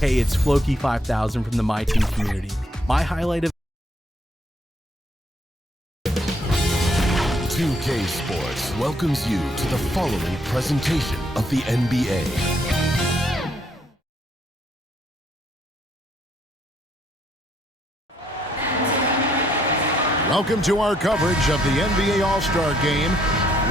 Hey, it's Floki5000 from the MyTEAM community. My highlight of 2K Sports welcomes you to the following presentation of the NBA. Welcome to our coverage of the NBA All-Star Game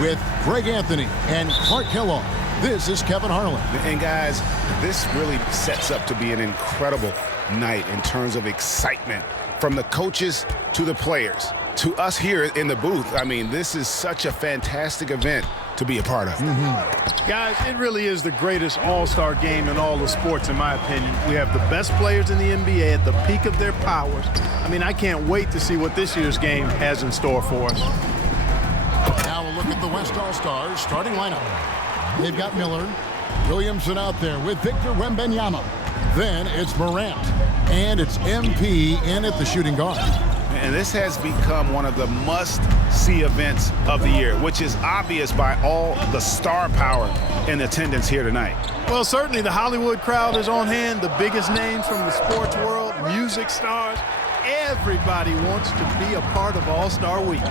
with Greg Anthony and Clark Kellogg. This is Kevin Harlan. And guys, this really sets up to be an incredible night in terms of excitement from the coaches to the players to us here in the booth. I mean, this is such a fantastic event to be a part of. Guys, it really is the greatest all-star game in all the sports, in my opinion. We have the best players in the NBA at the peak of their powers. I mean, I can't wait to see what this year's game has in store for us. Now a look at the West All-Stars starting lineup. They've got Miller, Williamson out there with Victor Wembanyama. Then it's Morant, and it's MP in at the shooting guard. And this has become one of the must-see events of the year, which is obvious by all the star power in attendance here tonight. Well, certainly the Hollywood crowd is on hand, the biggest names from the sports world, music stars. Everybody wants to be a part of All-Star Week.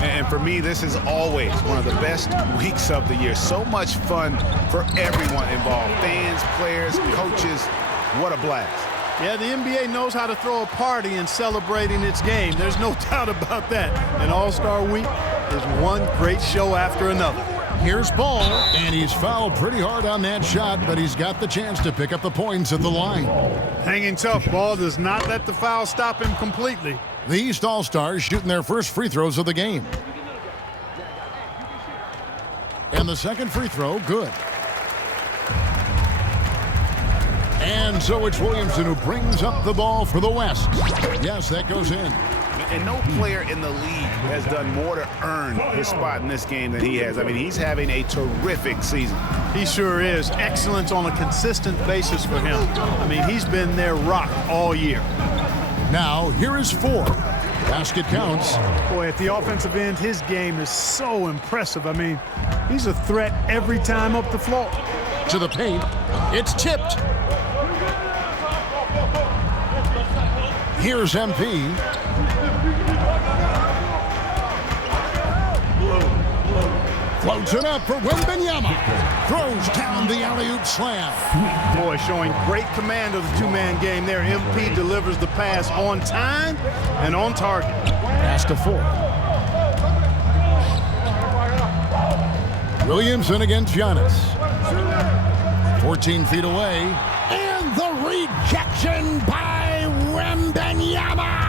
And for me, this is always one of the best weeks of the year. So much fun for everyone involved, fans, players, coaches. What a blast. Yeah, the NBA knows how to throw a party in celebrating its game. There's no doubt about that. And All-Star Week is one great show after another. Here's Ball, and he's fouled pretty hard on that shot, but he's got the chance to pick up the points at the line. Hanging tough. Ball does not let the foul stop him completely. The East All-Stars shooting their first free throws of the game. And the second free throw, good. And so it's Williamson who brings up the ball for the West. Yes, that goes in. And no player in the league has done more to earn his spot in this game than he has. I mean, he's having a terrific season. He sure is. Excellence on a consistent basis for him. I mean, he's been their rock all year. Now, here is 4. Basket counts. Boy, at the offensive end, his game is so impressive. I mean, he's a threat every time up the floor. To the paint. It's tipped. Here's MP. Floats it up for Wembanyama. Throws down the alley-oop slam. Boy, showing great command of the two-man game there. MP delivers the pass on time and on target. Pass to 4. Williamson against Giannis. 14 feet away. And the rejection by Wembanyama.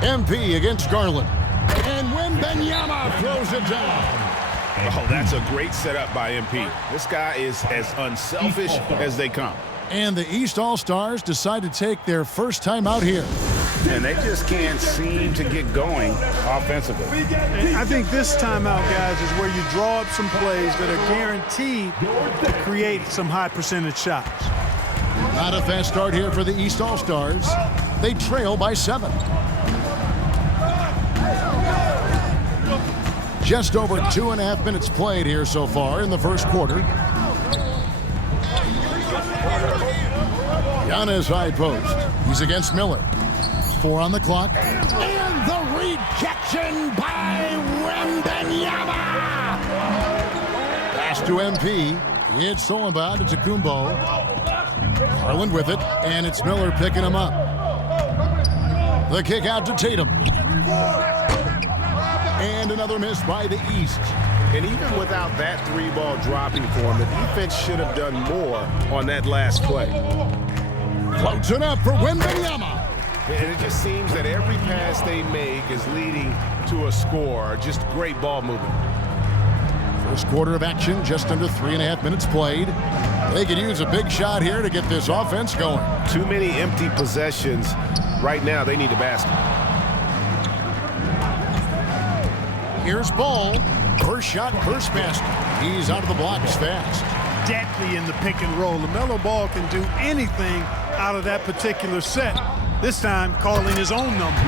MP against Garland. And Wembanyama throws it down. Oh, that's a great setup by MP. This guy is as unselfish as they come. And the East All-Stars decide to take their first time out here. And they just can't seem to get going offensively. And I think this timeout, guys, is where you draw up some plays that are guaranteed to create some high percentage shots. Not a fast start here for the East All-Stars. They trail by 7. Just over 2.5 minutes played here so far in the first quarter. Giannis high post. He's against Miller. 4 on the clock. And the rejection by Wembanyama. Pass to MP. It's stolen by Kumbo. Garland with it, and it's Miller picking him up. The kick out to Tatum. And another miss by the East. And even without that 3-ball dropping for him, the defense should have done more on that last play. Floats it up for Wembanyama. And it just seems that every pass they make is leading to a score. Just great ball movement. First quarter of action, just under 3.5 minutes played. They could use a big shot here to get this offense going. Too many empty possessions. Right now, they need a basket. Here's Ball. First shot, first basket. He's out of the blocks fast. Deadly in the pick and roll. LaMelo Ball can do anything out of that particular set. This time, calling his own number.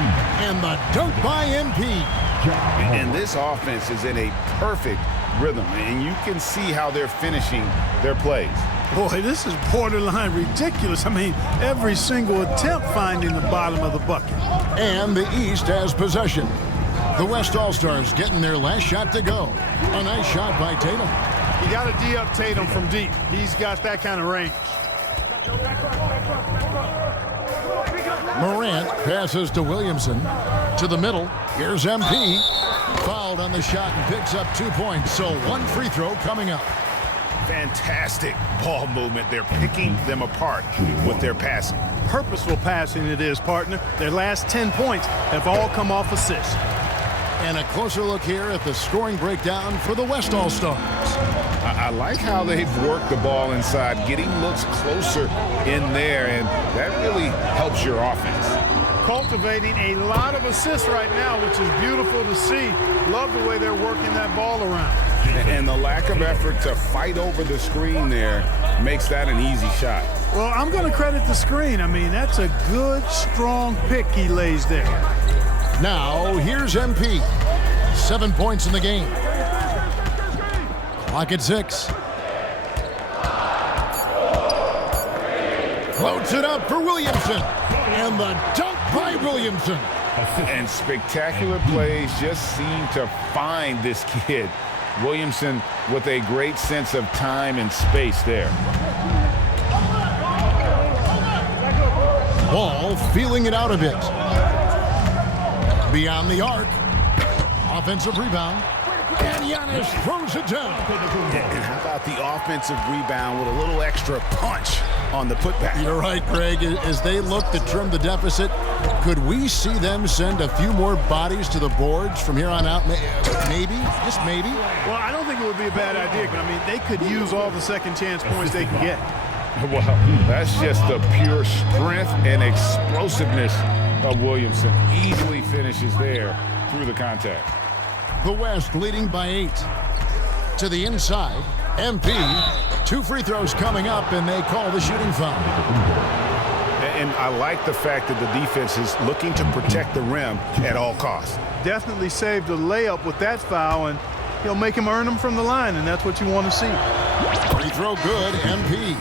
And the dunk by MP. And this offense is in a perfect rhythm, and you can see how they're finishing their plays. Boy, this is borderline ridiculous. I mean, every single attempt finding the bottom of the bucket. And the East has possession. The West All-Stars getting their last shot to go. A nice shot by Tatum. You got to D up Tatum from deep. He's got that kind of range. Morant passes to Williamson. To the middle. Here's MP. Fouled on the shot and picks up 2 points. So one free throw coming up. Fantastic ball movement. They're picking them apart with their passing. Purposeful passing it is, partner. Their last 10 points have all come off assists. And a closer look here at the scoring breakdown for the West All-Stars. I like how they've worked the ball inside, getting looks closer in there, and that really helps your offense. Cultivating a lot of assists right now, which is beautiful to see. Love the way they're working that ball around. And the lack of effort to fight over the screen there makes that an easy shot. Well, I'm going to credit the screen. I mean, that's a good, strong pick he lays there. Now, here's MP. 7 points in the game. Clock at 6. Floats it up for Williamson. And the dunk by Williamson. And spectacular plays just seem to find this kid. Williamson with a great sense of time and space there. Ball feeling it out a bit. Beyond the arc. Offensive rebound. And Giannis throws it down. And how about the offensive rebound with a little extra punch on the putback? You're right, Greg. As they look to trim the deficit, could we see them send a few more bodies to the boards from here on out? Maybe, just maybe. Well, I don't think it would be a bad idea, but I mean, they could use all the second chance points they can get. Well, that's just the pure strength and explosiveness of Williamson. Easily finishes there through the contact. The West leading by 8. To the inside, MP. 2 free throws coming up, and they call the shooting foul. And I like the fact that the defense is looking to protect the rim at all costs. Definitely saved a layup with that foul, and he'll make him earn them from the line, and that's what you want to see. Free throw good, MP.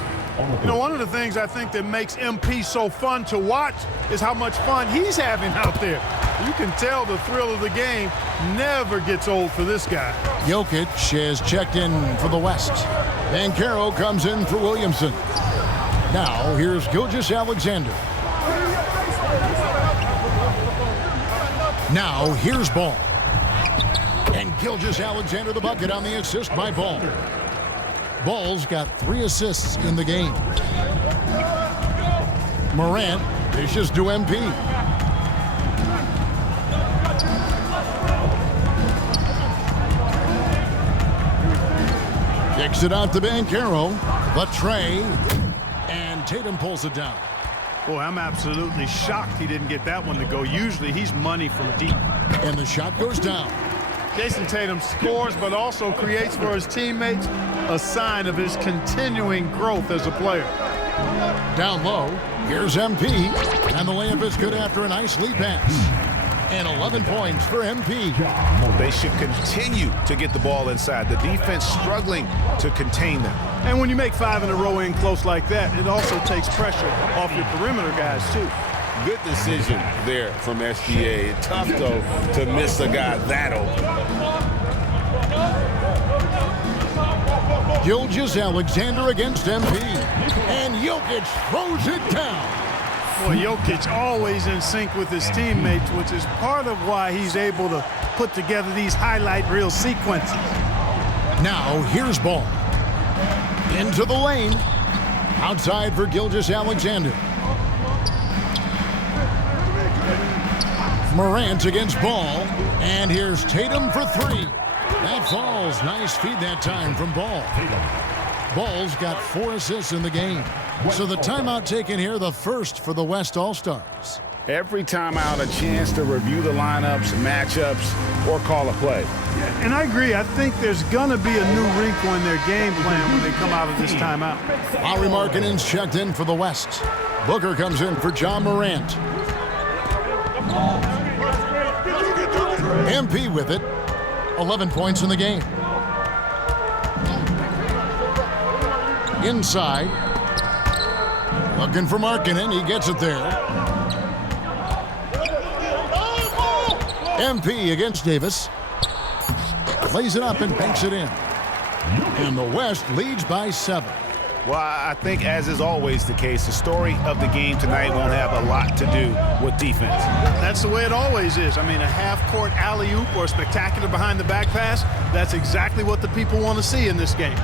You know, one of the things I think that makes MP so fun to watch is how much fun he's having out there. You can tell the thrill of the game never gets old for this guy. Jokic is checked in for the West. Banchero comes in for Williamson. Now, here's Gilgeous-Alexander. Now, here's Ball. And Gilgeous-Alexander the bucket on the assist by Ball. Ball's got 3 assists in the game. Morant dishes to MP. Kicks it out to Banchero. The tray. And Tatum pulls it down. Boy, I'm absolutely shocked he didn't get that one to go. Usually he's money from deep. And the shot goes down. Jason Tatum scores, but also creates for his teammates a sign of his continuing growth as a player. Down low, here's MP, and the layup is good after a nice lead pass. And 11 points for MP. They should continue to get the ball inside. The defense struggling to contain them. And when you make 5 in a row in close like that, it also takes pressure off your perimeter guys, too. Good decision there from SGA. Tough, though, to miss a guy that open. Gilgeous-Alexander against MP. And Jokic throws it down. Boy, Jokic always in sync with his teammates, which is part of why he's able to put together these highlight reel sequences. Now, here's Ball. Into the lane. Outside for Gilgeous-Alexander. Morant against Ball. And here's Tatum for 3. That falls. Nice feed that time from Ball. Ball's got 4 assists in the game. So the timeout taken here, the first for the West All-Stars. Every timeout, a chance to review the lineups, matchups, or call a play. And I agree. I think there's going to be a new wrinkle in their game plan when they come out of this timeout. Lauri Markkanen's checked in for the West. Booker comes in for John Morant. MP with it. 11 points in the game. Inside. Looking for Markkinen. He gets it there. MP against Davis. Lays it up and banks it in. And the West leads by 7. Well, I think, as is always the case, the story of the game tonight won't have a lot to do with defense. That's the way it always is. I mean, a half-court alley-oop or a spectacular behind-the-back pass, that's exactly what the people want to see in this game.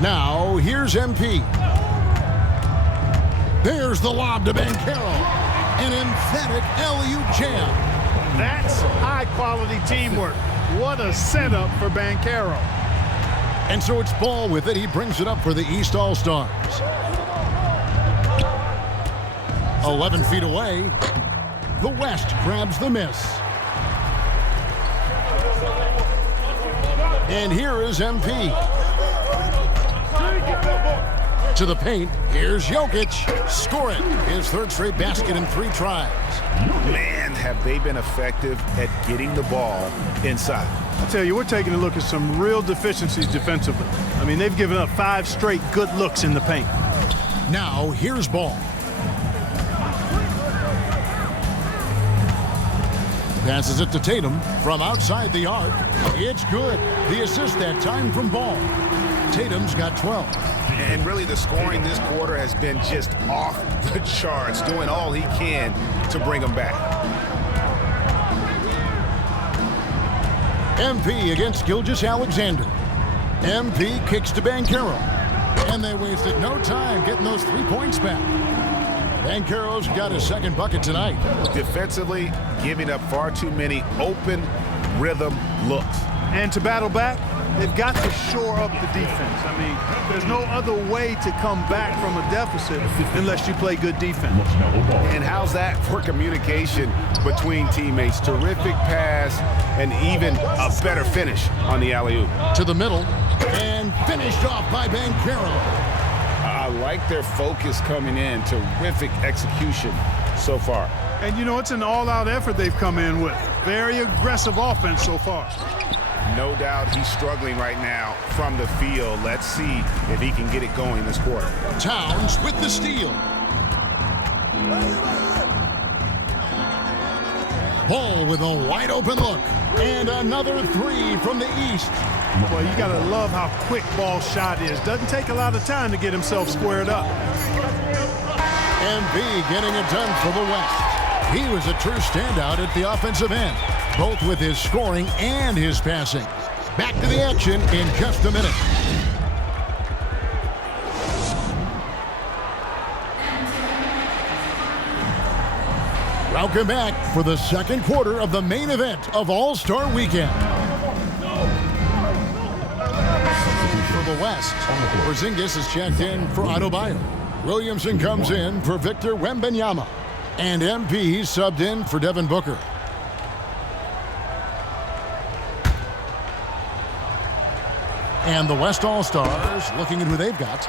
Now, here's MP. There's the lob to Banchero. An emphatic alley-oop jam. That's high-quality teamwork. What a setup for Banchero. And so it's Ball with it. He brings it up for the East All-Stars. 11 feet away. The West grabs the miss. And here is MP. To the paint. Here's Jokic. Score it. His third straight basket in 3 tries. Man, have they been effective at getting the ball inside. I tell you, we're taking a look at some real deficiencies defensively. I mean, they've given up 5 straight good looks in the paint. Now, here's Ball. Passes it to Tatum from outside the arc. It's good. The assist that time from Ball. Tatum's got 12. And really, the scoring this quarter has been just off the charts, doing all he can to bring them back. MP against Gilgeous-Alexander. MP kicks to Banchero. And they wasted no time getting those 3 points back. Banchero's got his second bucket tonight. Defensively, giving up far too many open rhythm looks. And to battle back, they've got to shore up the defense. I mean, there's no other way to come back from a deficit unless you play good defense. And how's that for communication between teammates? Terrific pass and even a better finish on the alley-oop. To the middle and finished off by Banchero. I like their focus coming in. Terrific execution so far. And you know, it's an all-out effort they've come in with. Very aggressive offense so far. No doubt he's struggling right now from the field. Let's see if he can get it going this quarter. Towns with the steal. Ball with a wide open look. And another 3 from the East. Well, you got to love how quick Ball's shot is. Doesn't take a lot of time to get himself squared up. MB getting it done for the West. He was a true standout at the offensive end, both with his scoring and his passing. Back to the action in just a minute. Welcome back for the second quarter of the main event of All-Star Weekend. For the West, Porzingis is checked in for Adebayo. Williamson comes in for Victor Wembanyama. And MP subbed in for Devin Booker. And the West All-Stars, looking at who they've got.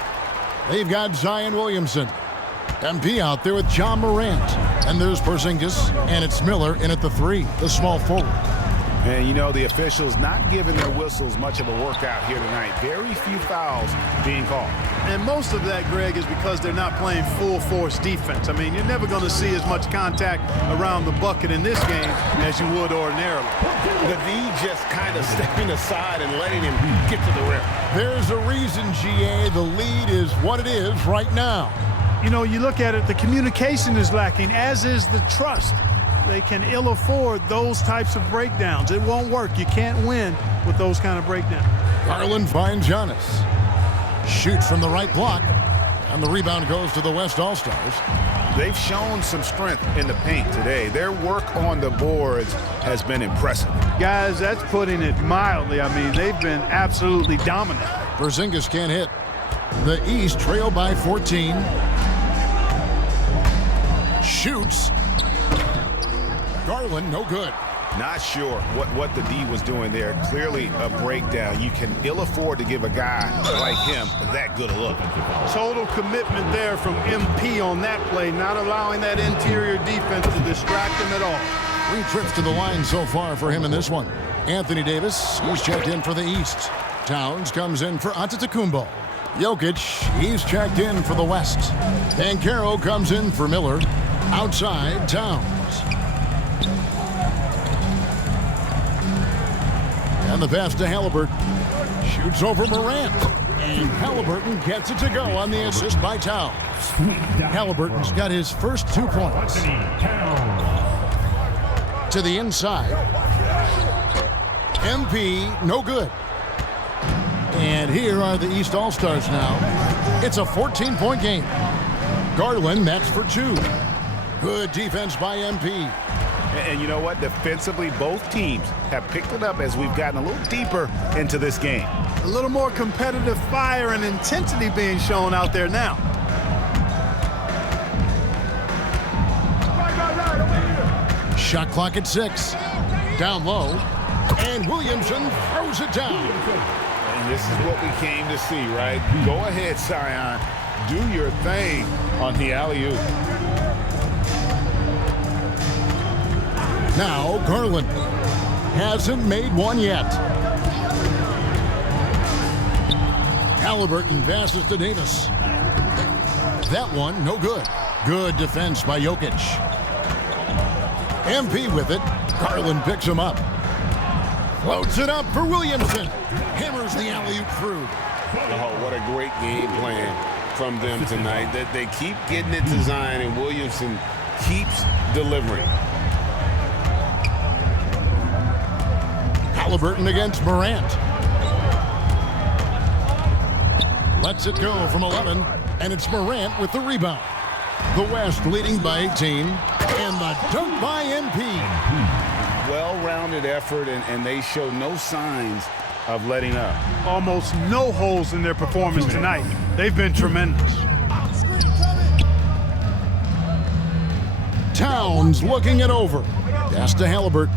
They've got Zion Williamson. MP out there with John Morant. And there's Porzingis, and it's Miller in at the 3, the small forward. And you know, the officials not giving their whistles much of a workout here tonight. Very few fouls being called. And most of that, Greg, is because they're not playing full-force defense. I mean, you're never going to see as much contact around the bucket in this game as you would ordinarily. The D just kind of stepping aside and letting him get to the rim. There's a reason, GA, the lead is what it is right now. You know, you look at it, the communication is lacking, as is the trust. They can ill afford those types of breakdowns. It won't work. You can't win with those kind of breakdowns. Garland finds Giannis. Shoots from the right block. And the rebound goes to the West All-Stars. They've shown some strength in the paint today. Their work on the boards has been impressive. Guys, that's putting it mildly. I mean, they've been absolutely dominant. Porzingis can't hit. The East trail by 14. Shoots. Garland, no good. Not sure what the D was doing there. Clearly a breakdown. You can ill afford to give a guy like him that good a look. Total commitment there from MP on that play, not allowing that interior defense to distract him at all. 3 trips to the line so far for him in this one. Anthony Davis, he's checked in for the East. Towns comes in for Antetokounmpo. Jokic, he's checked in for the West. Banchero comes in for Miller. Outside, Towns. And the pass to Halliburton. Shoots over Morant. And Halliburton gets it to go on the assist by Towns. Halliburton's got his first 2 points. To the inside. MP, no good. And here are the East All-Stars now. It's a 14-point game. Garland, that's for 2. Good defense by MP. And you know what? Defensively, both teams have picked it up as we've gotten a little deeper into this game. A little more competitive fire and intensity being shown out there now. Shot clock at 6. Down low. And Williamson throws it down. And this is what we came to see, right? Go ahead, Zion. Do your thing on the alley-oop. Now Garland hasn't made one yet. Halliburton passes to Davis. That one, no good. Good defense by Jokic. MP with it. Garland picks him up. Floats it up for Williamson. Hammers the alley-oop through. Oh, what a great game plan from them tonight. That they keep getting it to Zion, and Williamson keeps delivering. Halliburton against Morant. Lets it go from 11, and it's Morant with the rebound. The West leading by 18, and the dunk by MP. Well-rounded effort, and they show no signs of letting up. Almost no holes in their performance tonight. They've been tremendous. Towns looking it over. Pass to Halliburton.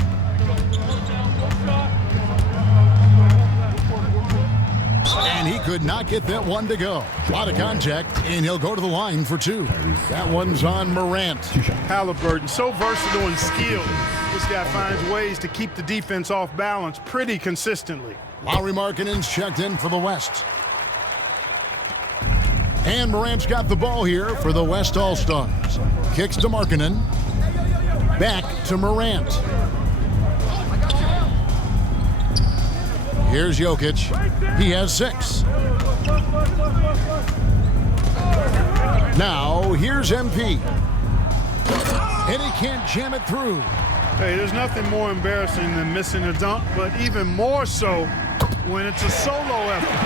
And he could not get that one to go. A lot of contact, and he'll go to the line for 2. That one's on Morant. Halliburton, so versatile and skilled. This guy finds ways to keep the defense off balance pretty consistently. Lauri Markkanen's checked in for the West. And Morant's got the ball here for the West All-Stars. Kicks to Markkanen. Back to Morant. Here's Jokic. He has 6. Now, here's MP. And he can't jam it through. Hey, there's nothing more embarrassing than missing a dunk, but even more so when it's a solo effort.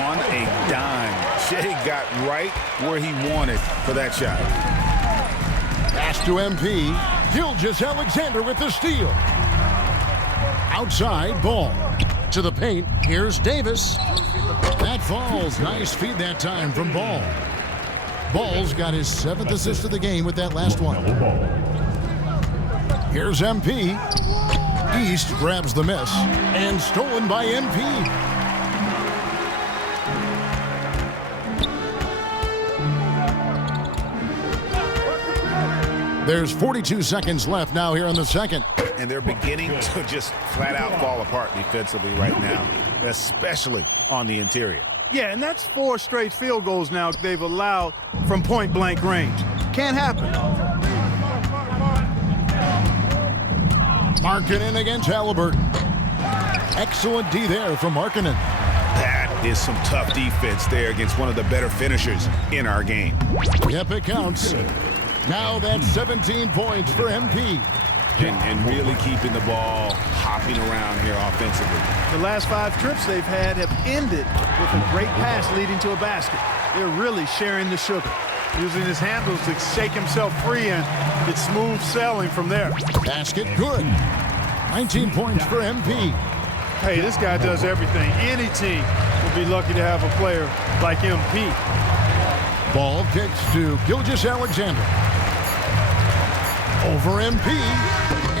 On a dime. Shea got right where he wanted for that shot. Pass to MP. Gilgeous-Alexander with the steal. Outside, ball. To the paint, here's Davis. That falls. Nice feed that time from Ball. Ball's got his 7th assist of the game with that last one. Here's MP. East grabs the miss. And stolen by MP. There's 42 seconds left now here in the second. And they're beginning to just flat out fall apart defensively right now, especially on the interior. Yeah, and that's 4 straight field goals now they've allowed from point-blank range. Can't happen. Markkanen against Halliburton. Excellent D there from Markkanen. That is some tough defense there against one of the better finishers in our game. Yep, it counts. Now that's 17 points for MP. And really keeping the ball hopping around here offensively. The last 5 trips they've had have ended with a great pass leading to a basket. They're really sharing the sugar, using his handles to shake himself free, and it's smooth sailing from there. Basket good. 19 points for MP. Hey, this guy does everything. Any team would be lucky to have a player like MP. Ball kicks to Gilgeous-Alexander. Over MP.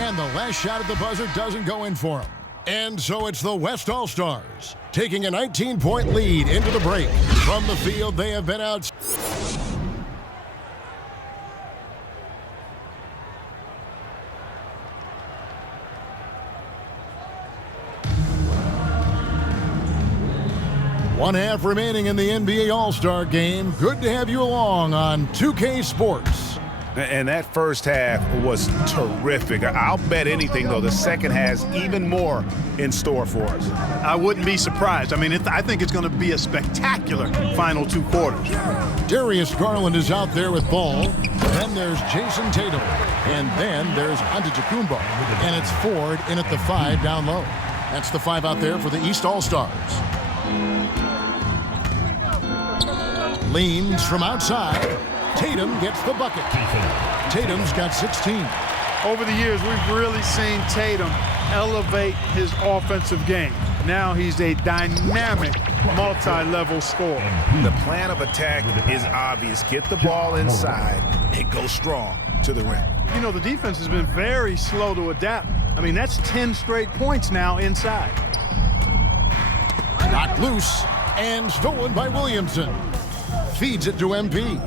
And the last shot at the buzzer doesn't go in for him. And so it's the West All-Stars taking a 19-point lead into the break. From the field, they have been out. One half remaining in the NBA All-Star Game. Good to have you along on 2K Sports. And that first half was terrific. I'll bet anything, though, the second has even more in store for us. I wouldn't be surprised. I mean, I think it's going to be a spectacular final 2 quarters. Darius Garland is out there with ball. Then there's Jason Tatum. And then there's Antetokounmpo. And it's Ford in at the 5 down low. That's the 5 out there for the East All-Stars. Leans from outside. Tatum gets the bucket. Tatum's got 16. Over the years, we've really seen Tatum elevate his offensive game. Now he's a dynamic, multi-level scorer. The plan of attack is obvious. Get the ball inside and go strong to the rim. You know, the defense has been very slow to adapt. I mean, that's 10 straight points now inside. Knocked loose and stolen by Williamson. Feeds it to MP.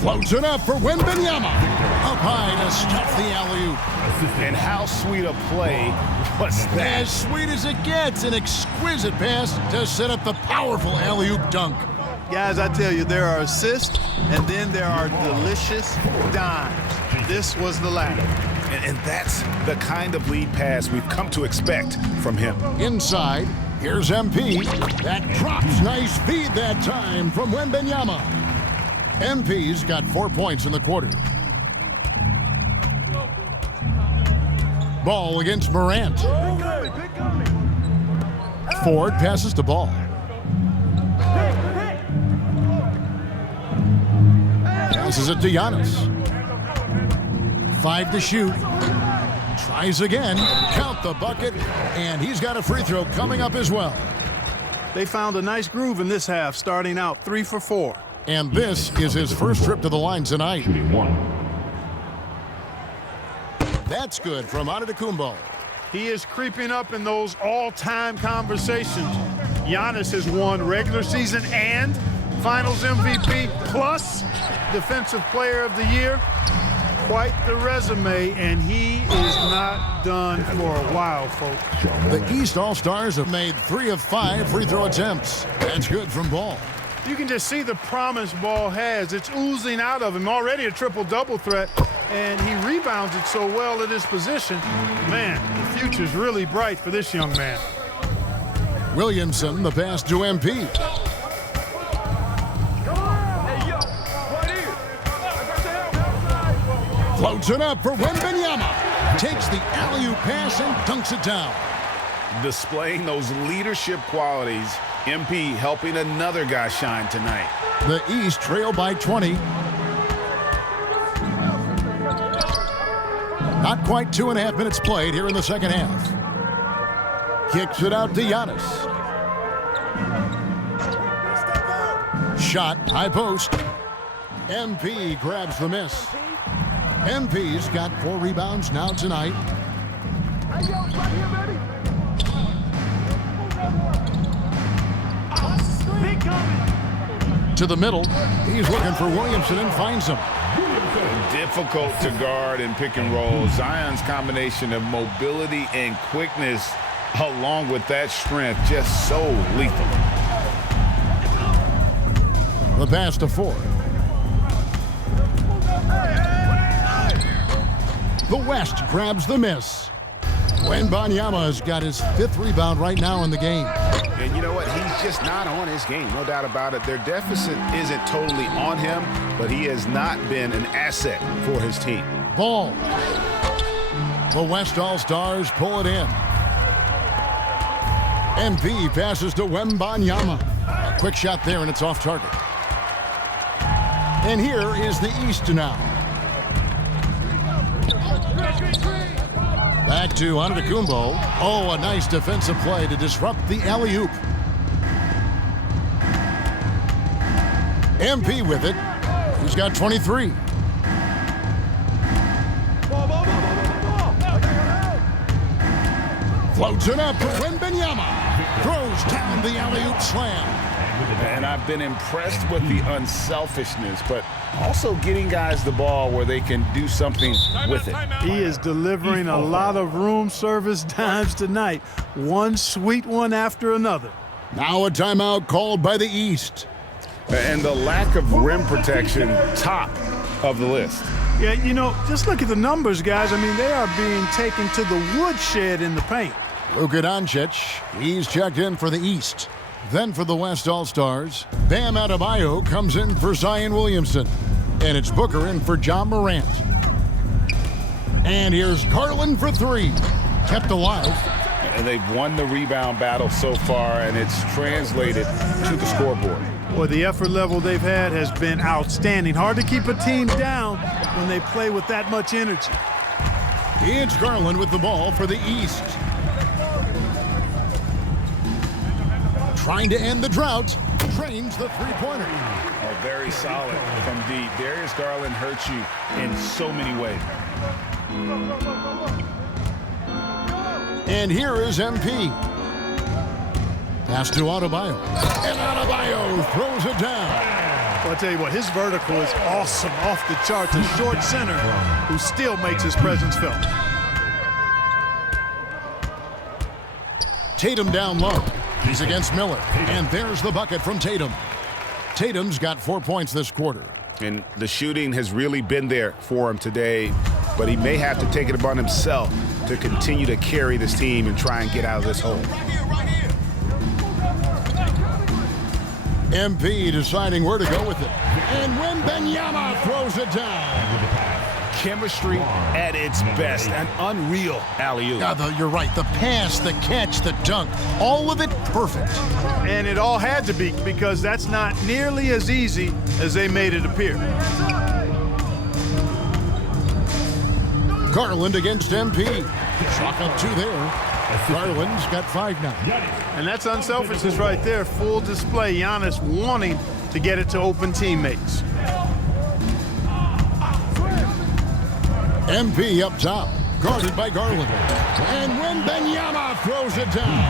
Floats it up for Wembanyama. Up high to stuff the alley-oop. And how sweet a play was that? As sweet as it gets, an exquisite pass to set up the powerful alley-oop dunk. Guys, I tell you, there are assists, and then there are delicious dimes. This was the latter. And that's the kind of lead pass we've come to expect from him. Inside, here's MP. That drops. Nice feed that time from Wembanyama. MP's got 4 points in the quarter. Ball against Morant. Ford passes the ball. Passes it to Giannis. 5 to shoot. Tries again. Count the bucket. And he's got a free throw coming up as well. They found a nice groove in this half, starting out 3 for 4. And this is his first trip to the line tonight. That's good from Antetokounmpo. He is creeping up in those all-time conversations. Giannis has won regular season and Finals MVP plus Defensive Player of the Year. Quite the resume, and he is not done for a while, folks. The East All-Stars have made 3 of 5 free throw attempts. That's good from Ball. You can just see the promise Ball has. It's oozing out of him. Already a triple-double threat, and he rebounds it so well at his position. Man, the future's really bright for this young man. Williamson, the pass to MP. Floats it up for Wembanyama. Takes the alley-oop pass and dunks it down. Displaying those leadership qualities. MP helping another guy shine tonight. The East trail by 20. Not quite 2.5 minutes played here in the second half. Kicks it out to Giannis. Shot, high post. MP grabs the miss. MP's got 4 rebounds now tonight. To the middle. He's looking for Williamson and finds him. Difficult to guard and pick and roll. Zion's combination of mobility and quickness along with that strength just so lethal. The pass to Ford. The West grabs the miss. Wembanyama's got his 5th rebound right now in the game. And you know what? He's just not on his game, no doubt about it. Their deficit isn't totally on him, but he has not been an asset for his team. Ball. The West All-Stars pull it in. MP passes to Wembanyama. A quick shot there, and it's off target. And here is the East now. Back to Antetokounmpo. Oh, a nice defensive play to disrupt the alley-oop. MP with it. He's got 23. Floats it up for Wembanyama. Throws down the alley-oop slam. And I've been impressed with the unselfishness, but also getting guys the ball where they can do something with it. He is delivering a lot of room service dimes tonight. One sweet one after another. Now a timeout called by the East. And the lack of rim protection, top of the list. Yeah, you know, just look at the numbers, guys. I mean, they are being taken to the woodshed in the paint. Luka Doncic, he's checked in for the East. Then for the West All-Stars, Bam Adebayo comes in for Zion Williamson. And it's Booker in for John Morant. And here's Garland for three. Kept alive. And they've won the rebound battle so far, and it's translated to the scoreboard. Boy, the effort level they've had has been outstanding. Hard to keep a team down when they play with that much energy. It's Garland with the ball for the East. Trying to end the drought, trains the three-pointer. Oh, very solid from deep. Darius Garland hurts you in so many ways. And here is MP. Pass to Adebayo. And Adebayo throws it down. Well, I'll tell you what, his vertical is awesome, off the charts. A short center who still makes his presence felt. Tatum down low. He's against Miller. And there's the bucket from Tatum. Tatum's got 4 points this quarter. And the shooting has really been there for him today, but he may have to take it upon himself to continue to carry this team and try and get out of this hole. MP deciding where to go with it. And Wembanyama throws it down. Chemistry at its best. An unreal alley-oop. Yeah, you're right. The pass, the catch, the dunk, all of it perfect. And it all had to be, because that's not nearly as easy as they made it appear. Garland against MP. Chalk up two there. Garland's got 5 now. And that's unselfishness right there. Full display. Giannis wanting to get it to open teammates. MP up top, guarded by Garland. And Wembanyama throws it down.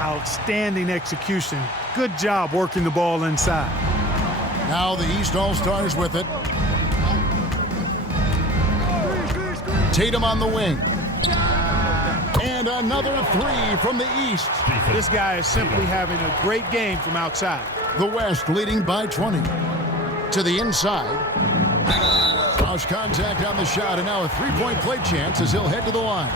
Outstanding execution. Good job working the ball inside. Now the East All-Stars with it. Tatum on the wing. And another three from the East. This guy is simply having a great game from outside. The West leading by 20. To the inside. Cross contact on the shot, and now a three-point play chance as he'll head to the line.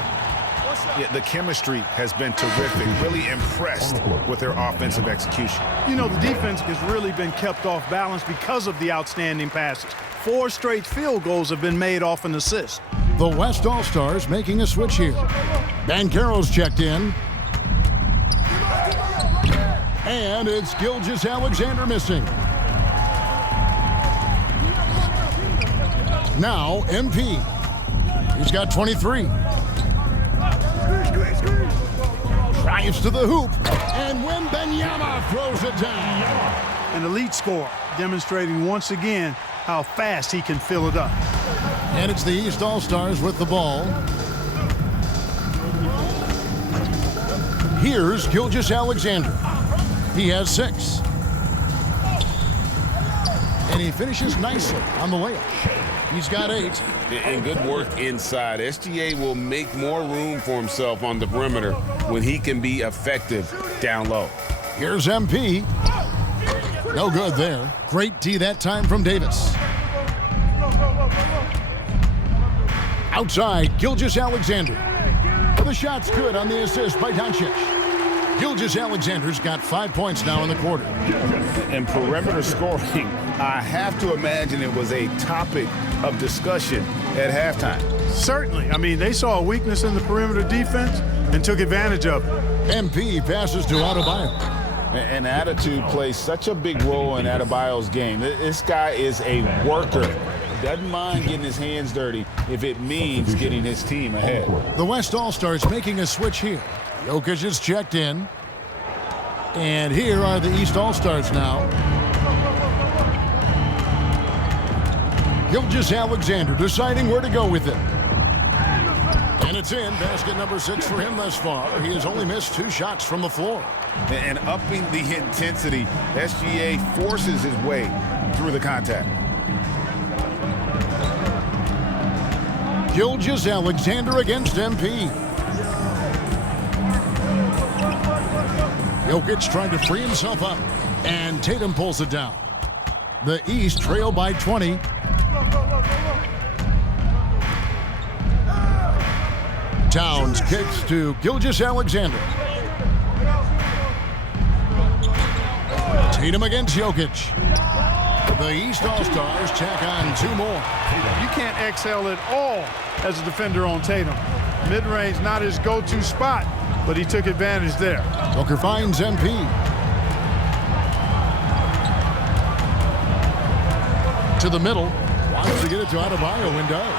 Yeah, the chemistry has been terrific. Really impressed with their offensive execution. You know, the defense has really been kept off balance because of the outstanding passes. 4 straight field goals have been made off an assist. The West All-Stars making a switch here. Banchero's checked in. And it's Gilgeous-Alexander missing. Now MP. He's got 23. Drives to the hoop. And Wembanyama throws it down. An elite scorer, demonstrating once again how fast he can fill it up. And it's the East All-Stars with the ball. Here's Gilgeous-Alexander. He has 6. And he finishes nicely on the layup. He's got 8. And good work inside. SGA will make more room for himself on the perimeter when he can be effective down low. Here's MP. No good there. Great D that time from Davis. Outside, Gilgeous-Alexander. The shot's good on the assist by Doncic. Gilgeous-Alexander's got 5 points now in the quarter. And perimeter scoring, I have to imagine it was a topic of discussion at halftime. Certainly. I mean, they saw a weakness in the perimeter defense and took advantage of it. MP passes to Adebayo. And attitude plays such a big role in Adebayo's game. This guy is a worker. Doesn't mind getting his hands dirty if it means getting his team ahead. The West All-Stars making a switch here. Jokic is checked in. And here are the East All-Stars now. Gilgeous-Alexander deciding where to go with it. And And it's in. Basket number 6 for him thus far. He has only missed 2 shots from the floor. And upping the intensity, SGA forces his way through the contact. Gilgeous-Alexander against MP. Jokic trying to free himself up, and Tatum pulls it down. The East trail by 20. Towns kicks to Gilgeous-Alexander. Tatum against Jokic. The East All-Stars tack on 2 more. You can't exhale at all as a defender on Tatum. Mid-range not his go-to spot, but he took advantage there. Booker finds MP. To the middle. Wants to get it to Adebayo and does.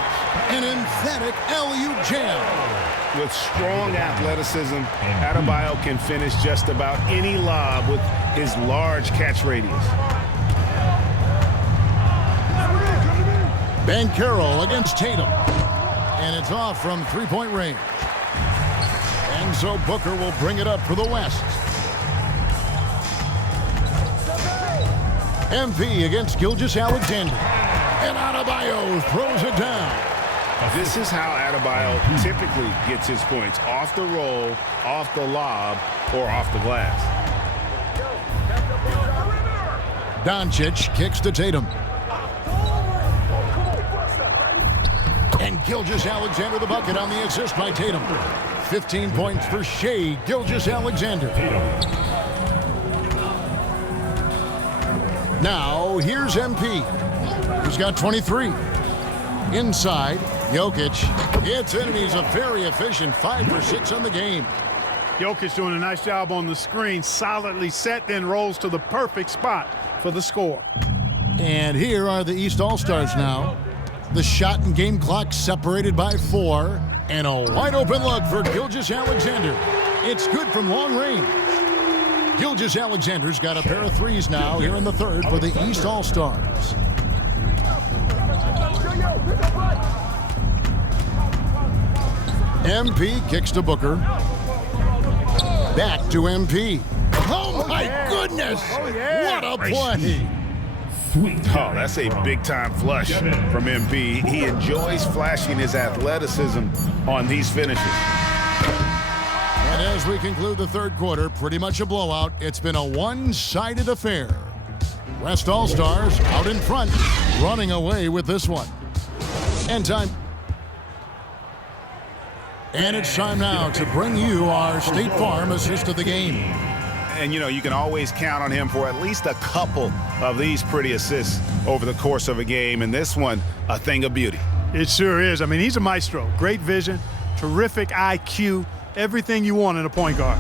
An emphatic LU jam. With strong athleticism, Adebayo can finish just about any lob with his large catch radius. Banchero against Tatum. And it's off from 3-point range. And so Booker will bring it up for the West. MP against Gilgeous-Alexander. And Adebayo throws it down. This is how Adebayo typically gets his points. Off the roll, off the lob, or off the glass. Doncic kicks to Tatum. And Gilgeous-Alexander the bucket on the assist by Tatum. 15 points for Shai Gilgeous-Alexander. Now, here's MP, who's got 23. Inside, Jokic. It's in, and he's a very efficient 5 for 6 on the game. Jokic doing a nice job on the screen, solidly set, then rolls to the perfect spot for the score. And here are the East All-Stars now. The shot and game clock separated by 4. And a wide open look for Gilgeous-Alexander. It's good from long range. Gilgeous-Alexander's got a pair of threes now here in the third for the East All-Stars. MP kicks to Booker. Back to MP. Oh my goodness! What a play! Oh, that's a big-time flush from MP. He enjoys flashing his athleticism on these finishes. And as we conclude the third quarter, pretty much a blowout. It's been a one-sided affair. West All-Stars out in front, running away with this one. And it's time now to bring you our State Farm assist of the game. And, you know, you can always count on him for at least a couple of these pretty assists over the course of a game. And this one, a thing of beauty. It sure is. I mean, he's a maestro. Great vision, terrific IQ, everything you want in a point guard.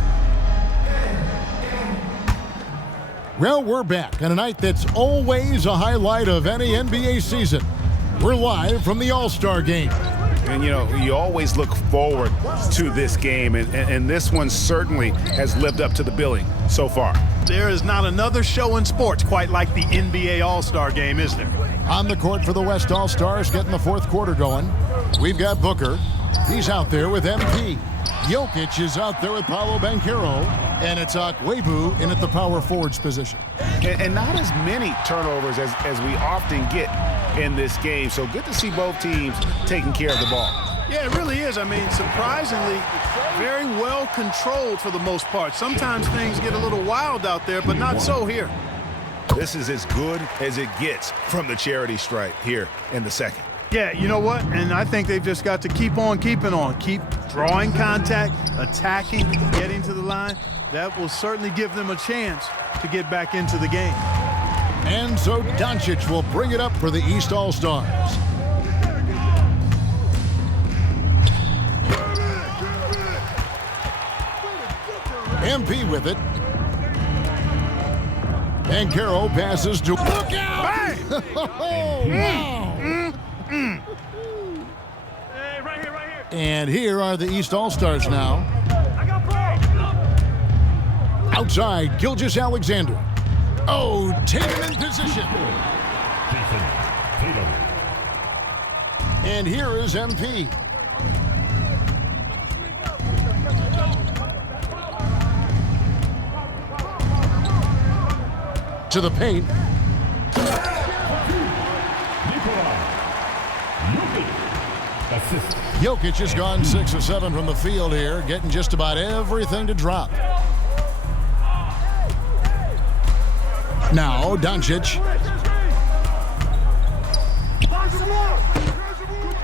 Well, we're back on a night that's always a highlight of any NBA season. We're live from the All-Star Game. And, you know, you always look forward to this game, and this one certainly has lived up to the billing so far. There is not another show in sports quite like the NBA All-Star Game, is there? On the court for the West All-Stars, getting the fourth quarter going. We've got Booker. He's out there with MP. Jokic is out there with Paolo Banchero. And it's Akwebu in at the power forwards position. And not as many turnovers as we often get in this game. So good to see both teams taking care of the ball. Yeah, it really is. I mean, surprisingly, very well controlled for the most part. Sometimes things get a little wild out there, but not so here. This is as good as it gets from the charity stripe here in the second. Yeah, you know what? And I think they've just got to keep on keeping on. Keep drawing contact, attacking, getting to the line. That will certainly give them a chance to get back into the game. And so Doncic will bring it up for the East All-Stars. MP with it. And Banchero passes to... Look out! Hey! Wow! Hey, right here. And here are the East All-Stars now. Outside, Gilgeous-Alexander. Oh, Tatum in position. And here is MP. to the paint. Jokic has gone 6 of 7 from the field here, getting just about everything to drop. Now, Doncic.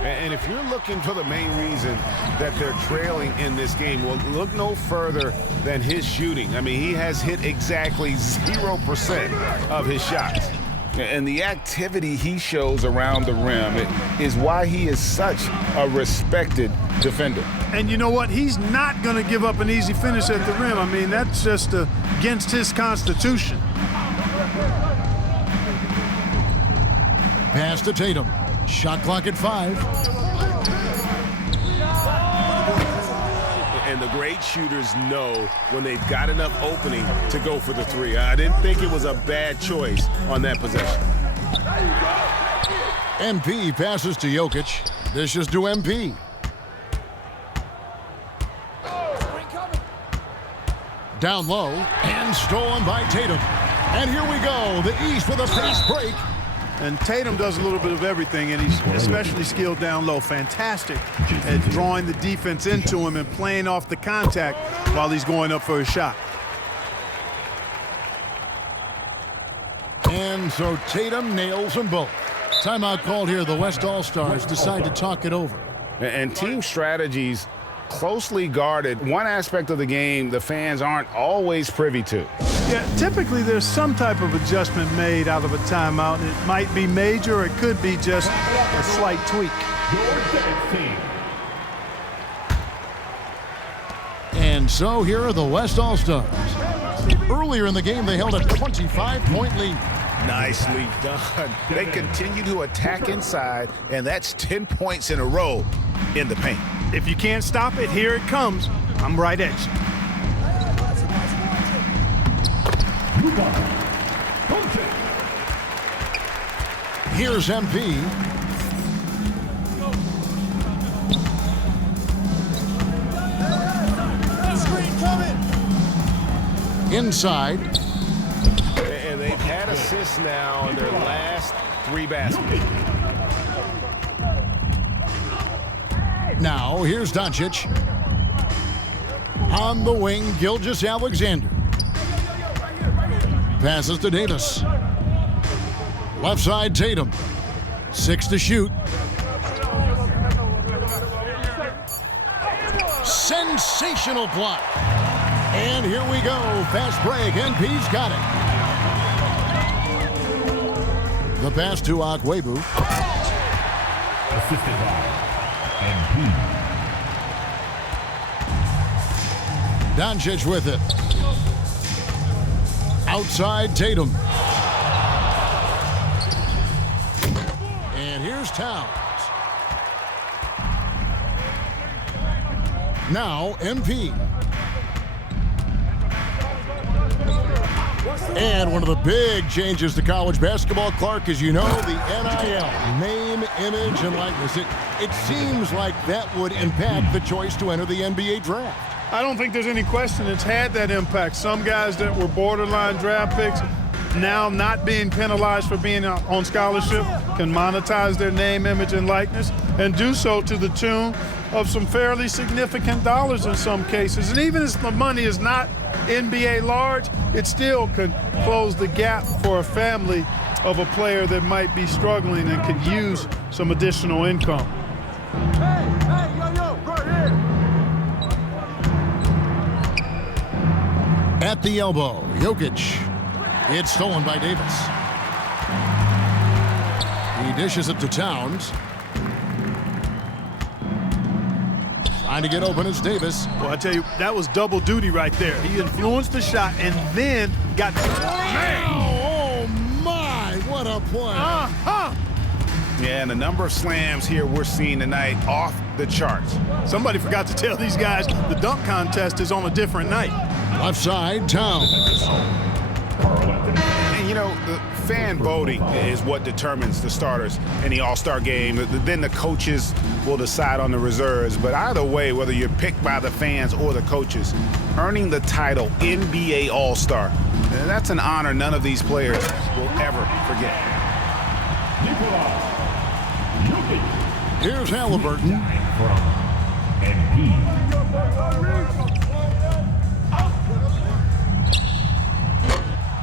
And if you're looking for the main reason that they're trailing in this game, well, look no further than his shooting. I mean, he has hit exactly 0% of his shots. And the activity he shows around the rim is why he is such a respected defender. And you know what? He's not going to give up an easy finish at the rim. I mean, that's just against his constitution. Pass to Tatum. Shot clock at 5. And the great shooters know when they've got enough opening to go for the three. I didn't think it was a bad choice on that possession. MP passes to Jokic. Dishes to MP. Down low and stolen by Tatum. And here we go. The East with a pace break. And Tatum does a little bit of everything, and he's especially skilled down low. Fantastic at drawing the defense into him and playing off the contact while he's going up for a shot. And so Tatum nails them both. Timeout called here. The West All-Stars decide to talk it over. And team strategies closely guarded. One aspect of the game the fans aren't always privy to. Yeah, typically there's some type of adjustment made out of a timeout. It might be major, or it could be just a slight tweak. And so here are the West All-Stars. Earlier in the game, they held a 25-point lead. Nicely done. They continue to attack inside, and that's 10 points in a row in the paint. If you can't stop it, here it comes. I'm right at you. Here's MP. Inside. And they've had assists now in their last 3 baskets. Now, here's Doncic. On the wing, Gilgeous-Alexander. Passes to Davis. Left side, Tatum. 6 to shoot. Sensational block. And here we go. Fast break. MP's got it. The pass to Akwebu. Assisted by MP. Doncic with it. Outside Tatum. And here's Towns. Now MP. And one of the big changes to college basketball, Clark, as you know, the NIL, name, image, and likeness. It seems like that would impact the choice to enter the NBA draft. I don't think there's any question it's had that impact. Some guys that were borderline draft picks now not being penalized for being on scholarship can monetize their name, image, and likeness, and do so to the tune of some fairly significant dollars in some cases. And even if the money is not NBA large, it still can close the gap for a family of a player that might be struggling and could use some additional income. At the elbow, Jokic. It's stolen by Davis. He dishes it to Towns. Trying to get open is Davis. Well, I tell you, that was double duty right there. He influenced the shot and then got... Oh, my, what a play. Yeah, and the number of slams here we're seeing tonight off the charts. Somebody forgot to tell these guys the dunk contest is on a different night. Left side, Towns. And, you know, the fan voting is what determines the starters in the All-Star game. Then the coaches will decide on the reserves. But either way, whether you're picked by the fans or the coaches, earning the title NBA All-Star, that's an honor none of these players will ever forget. Here's Halliburton.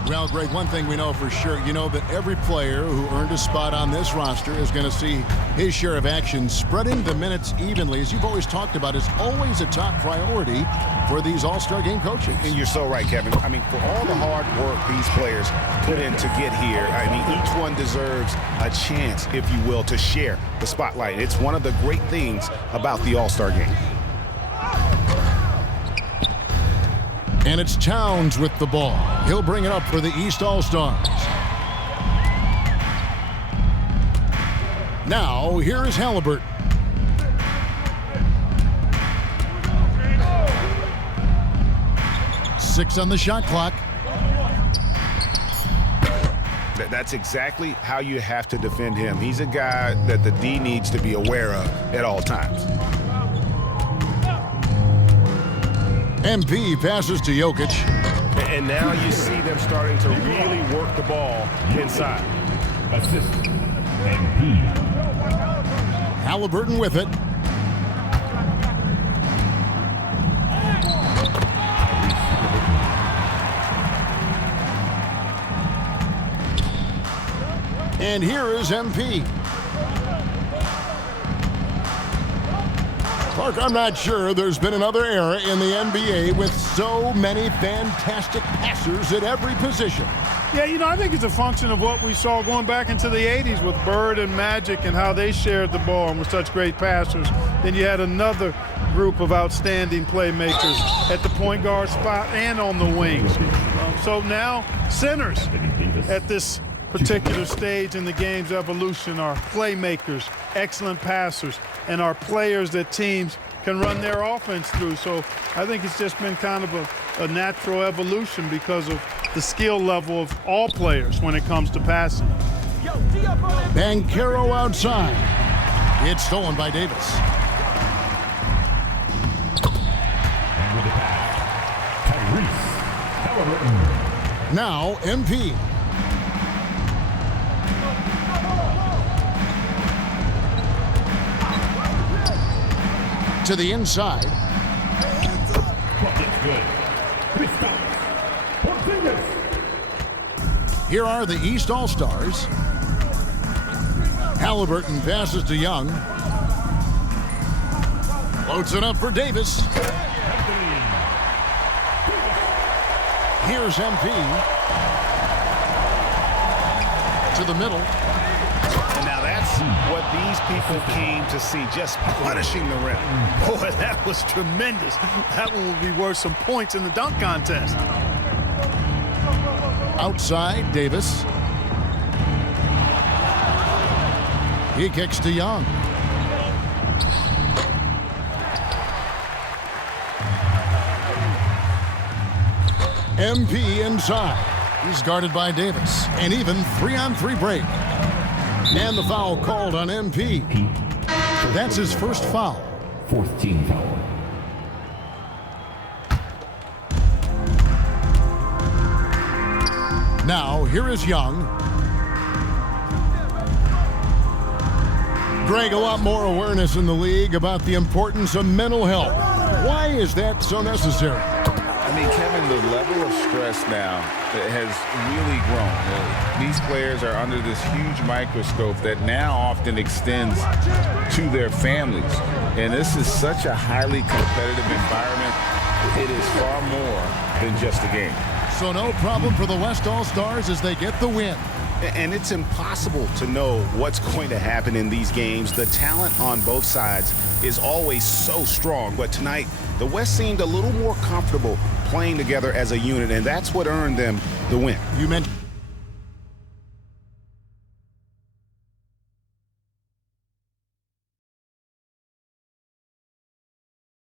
Well, Greg, one thing we know for sure, you know that every player who earned a spot on this roster is going to see his share of action. Spreading the minutes evenly, as you've always talked about, is always a top priority for these All-Star game coaches. And you're so right, Kevin. I mean, for all the hard work these players put in to get here, I mean, each one deserves a chance, if you will, to share the spotlight. It's one of the great things about the All-Star game. And it's Towns with the ball. He'll bring it up for the East All-Stars. Now, here is Halliburton. Six on the shot clock. That's exactly how you have to defend him. He's a guy that the D needs to be aware of at all times. MP passes to Jokic. And now you see them starting to really work the ball inside. Assist, MP. Halliburton with it. And here is MP. Clark, I'm not sure there's been another era in the NBA with so many fantastic passers at every position. Yeah, you know, I think it's a function of what we saw going back into the 80s with Bird and Magic and how they shared the ball and were such great passers. Then you had another group of outstanding playmakers at the point guard spot and on the wings. So now centers at this particular stage in the game's evolution are playmakers, excellent passers, and are players that teams can run their offense through. So I think it's just been kind of a natural evolution because of the skill level of all players when it comes to passing. Banchero outside. It's stolen by Davis. Now MP. To the inside. Here are the East All-Stars. Halliburton passes to Young. Floats it up for Davis. Here's MP. To the middle. And now that's what these people came to see, just punishing the rim. Boy, that was tremendous. That one will be worth some points in the dunk contest. Outside, Davis. He kicks to Young. MP inside. He's guarded by Davis. An even 3-on-3 break. And the foul called on MP. That's his first foul. Fourth team foul. Now, here is Young. Greg, a lot more awareness in the league about the importance of mental health. Why is that so necessary? I mean, Kevin, the level of stress now has really grown. These players are under this huge microscope that now often extends to their families. And this is such a highly competitive environment. It is far more than just a game. So no problem for the West All-Stars as they get the win. And it's impossible to know what's going to happen in these games. The talent on both sides is always so strong. But tonight, the West seemed a little more comfortable playing together as a unit, and that's what earned them the win. You mentioned